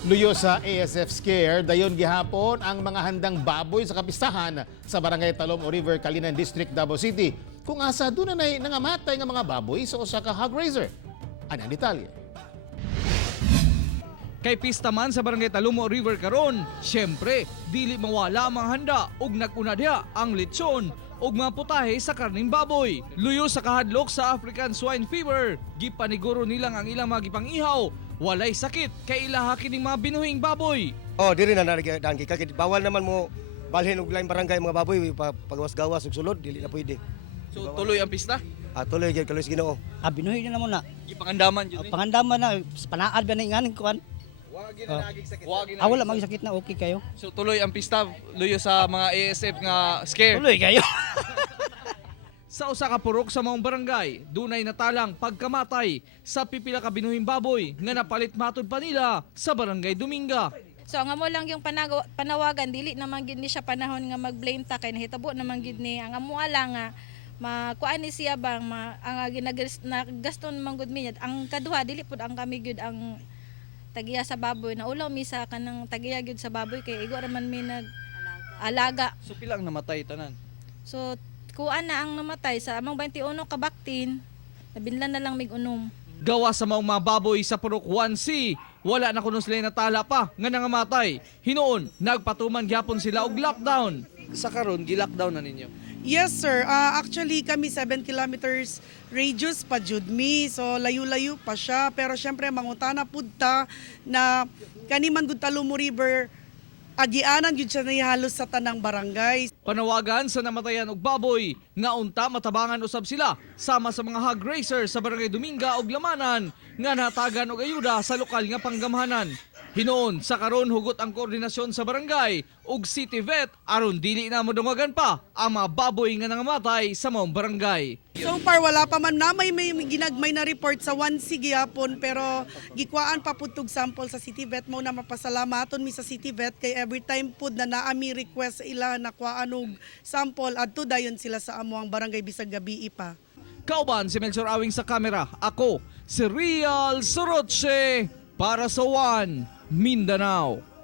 Luyo sa ASF scare, dayon gihapon ang mga handang baboy sa kapistahan sa barangay Talom o River, Calinan District, Davao City. Kung asa doon na nangamatay nga mga baboy sa usa ka hog raiser. Ano ang detalye? Kay pista man sa barangay Talumo River karon, syempre dili mawala ang mga handa ug nag-una diha ang lechon ug mga putahe sa karning baboy. Luyo sa kahadlok sa African swine fever, gipaniguro nilang ang ilang mga gipangihaw, walay sakit kay ilaha kining mga binuhing baboy. Oh, diri na daan kay bawal naman mo balhin og lain barangay mga baboy pagawas-gawas ug sulod dili na pwede. So tuloy ang pista? Tuloy gyud kalos Ginoo. Binuhi na muna. Gipangandaman jud ni. Pangandaman na, panaad ba na nganing kuan? Wala maging sakit na okay kayo. So tuloy ang pista luyo sa mga ASF nga scare. Tuloy kayo. Sa usa ka purok sa maong barangay, dunay natalang pagkamatay sa pipila ka binuhing baboy nga napalit matud pa nila sa barangay Dominga. So nga mo lang yung panawagan, dili naman gid ni siya panahon nga mag-blame ta kay nahitabo naman gid ni ang amo ala nga makuan ni siya bang ang ginagaston man gud mi. Ang kaduha dili pud ang kami gud ang tagiya sa baboy na ulaw mi sa kanang tagiya gyud sa baboy kay igo ra man mi nag alaga. So pila ang namatay tanan? So kuan na ang namatay sa among 21 ka baktin, nabinlan na lang mig unom. Gawa sa maong mga baboy sa purok 1C, wala na kuno sila natala pa nga nangamatay. Hinoon, nagpatuman gyapon sila og lockdown. Sa karon gi-lockdown na ninyo. Yes sir, actually kami 7 kilometers radius pa jud mi, so layo-layo pa siya, pero syempre mangutana pud ta na kaniman gud Talumo River agianan gyud siya halos sa tanang barangay. Panawagan sa namatayan og baboy nga unta matabangan usab sila sama sa mga hog raiser sa barangay Dominga ug Lamanan nga natagan og ayuda sa lokal nga panggamhanan. Hinoon sa karon hugot ang koordinasyon sa barangay ug city vet aron dili na modungagan pa ang mga baboy nga nangamatay sa maong barangay. So far wala pa man na may ginagmay na report sa 1C gihapon, pero gikwaan pa pud tug sample sa city vet mo na mapasalamaton mi sa city vet kay every time pud na naami request sa ila na kuhaan og sample adto dayon sila sa amo ang barangay bisag gabi pa. Kauban si Melchor Awing sa kamera, ako si Real Soroche para sa One Mindanao.